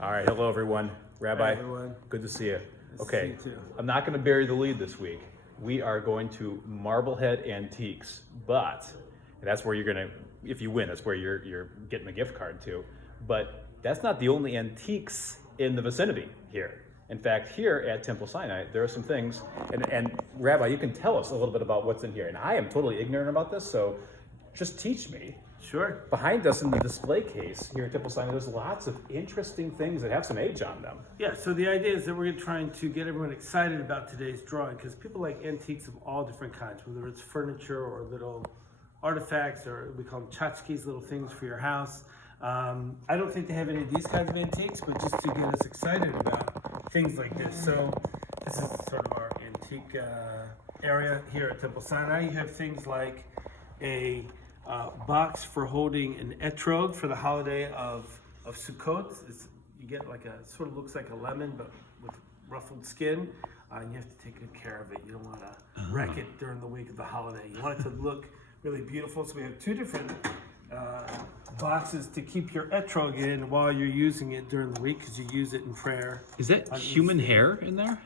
All right, hello everyone. Rabbi, Hi, everyone. good to see you. Nice to Okay, see you too. I'm not going to bury the lead this week. We are going to Marblehead Antiques, but that's where you're going to, if you win, that's where you're getting a gift card to. But that's not the only antiques in the vicinity here. In fact, here at Temple Sinai, there are some things, and Rabbi, you can tell us a little bit about what's in here. And I am totally ignorant about this, so just teach me. Sure. Behind us in the display case here at Temple Sinai, there's lots of interesting things that have some age on them. Yeah, so the idea is that we're trying to get everyone excited about today's drawing because people like antiques of all different kinds, whether it's furniture or little artifacts, or we call them tchotchkes, little things for your house. I don't think they have any of these kinds of antiques, but just to get us excited about things like this. So this is sort of our antique area here at Temple Sinai. You have things like a box for holding an etrog for the holiday of Sukkot. You get like sort of looks like a lemon, but with ruffled skin. And you have to take good care of it. You don't want to wreck it during the week of the holiday. You want it to look really beautiful. So we have two different boxes to keep your etrog in while you're using it during the week, because you use it in prayer. Is that human hair in there?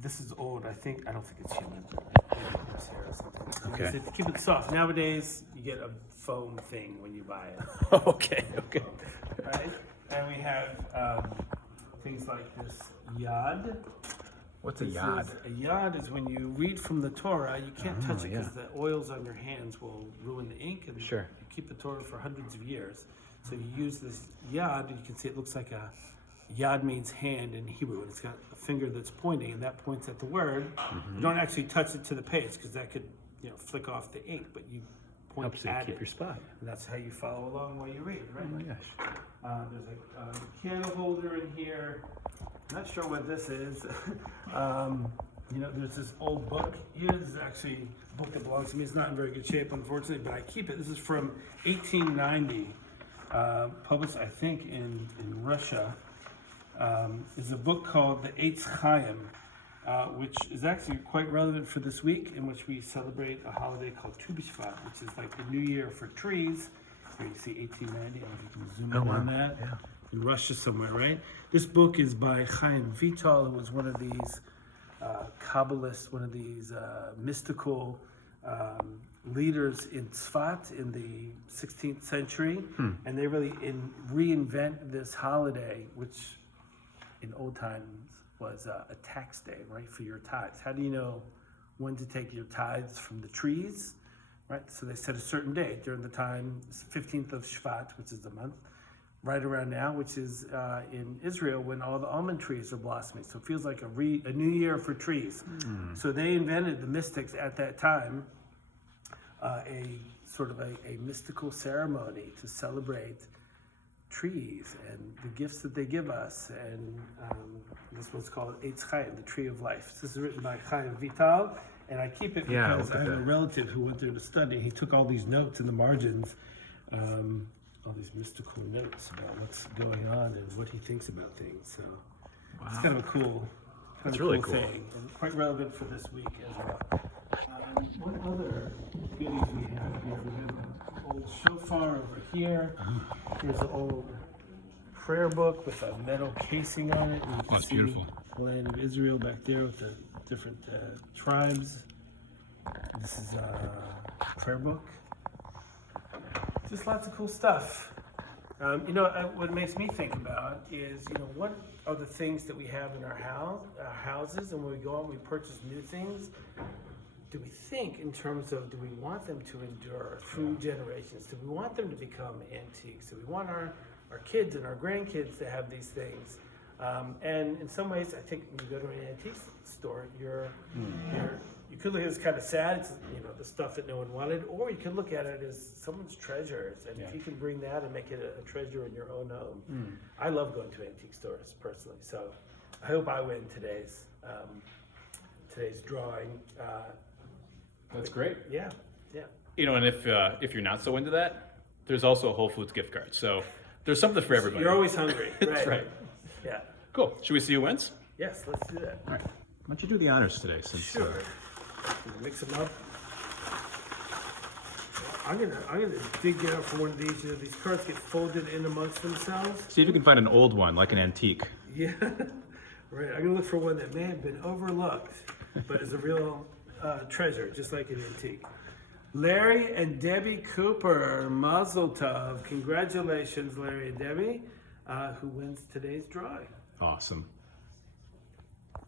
This is old. I don't think it's human. Horse hair or something. Okay. To keep it soft. Nowadays, you get a foam thing when you buy it. Okay. Right? And we have things like this yad. What's a This yad? is- A yad is when you read from the Torah, you can't touch it because the oils on your hands will ruin the ink, and Sure. you keep the Torah for hundreds of years. So you use this yad, and you can see it looks like a yad means hand in Hebrew, and it's got a finger that's pointing, and that points at the word. You don't actually touch it to the page because that could, flick off the ink, but you point Helps you at keep it. your spot. And that's how you follow along while you read, right? Oh my gosh. There's a candle holder in here. I'm not sure what this is. There's this old book here. This is actually a book that belongs to me. It's not in very good shape, unfortunately, but I keep it. This is from 1890, published, I think, in Russia. Is a book called The Eitz Chaim, which is actually quite relevant for this week, in which we celebrate a holiday called Tu B'Shvat, which is like the New Year for trees. Here you see 1890. I don't know if you can zoom in on that. Yeah. In Russia somewhere, right? This book is by Chaim Vital, who was one of these Kabbalists, one of these mystical leaders in Tzfat in the 16th century. And they really reinvent this holiday, which in old times was a tax day, right, for your tithes. How do you know when to take your tithes from the trees, right? So they set a certain day during the time, 15th of Shvat, which is the month, right around now, which is in Israel when all the almond trees are blossoming. So it feels like a new year for trees. So they invented, the mystics at that time, a sort of a mystical ceremony to celebrate trees and the gifts that they give us. And this was called Eitz Chaim, the Tree of Life. This is written by Chaim Vital, and I keep it because I have a relative who went there to study. He took all these notes in the margins, all these mystical notes about what's going on and what he thinks about things. So it's kind of a cool, really cool thing, and quite relevant for this week as well. What other goodies we have here? We have an old shofar over here. Here's an old prayer book with a metal casing on it. And you can that's see beautiful. the land of Israel back there with the different tribes. This is a prayer book. Just lots of cool stuff. What makes me think about is, what are the things that we have in our houses, and when we go out and we purchase new things, do we think in terms of, do we want them to endure through generations? Do we want them to become antiques? Do we want our kids and our grandkids to have these things? And in some ways, I think when you go to an antique store, you could look at it as kind of sad, it's, the stuff that no one wanted, or you could look at it as someone's treasures, and if you can bring that and make it a treasure in your own home. I love going to antique stores personally, so I hope I win today's drawing. That's great. Yeah. And if you're not so into that, there's also a Whole Foods gift card. So there's something for everybody. You're always hungry. That's right. Yeah. Cool. Should we see who wins? Yes, let's do that. All right. Why don't you do the honors today? Since Sure. Mix them up. I'm gonna dig out for one of these. You know, these cards get folded in amongst themselves. See if you can find an old one, like an antique. Yeah, right. I'm gonna look for one that may have been overlooked, but is a real treasure, just like an antique. Larry and Debbie Cooper, Mazel Tov. Congratulations, Larry and Debbie, who wins today's drawing. Awesome.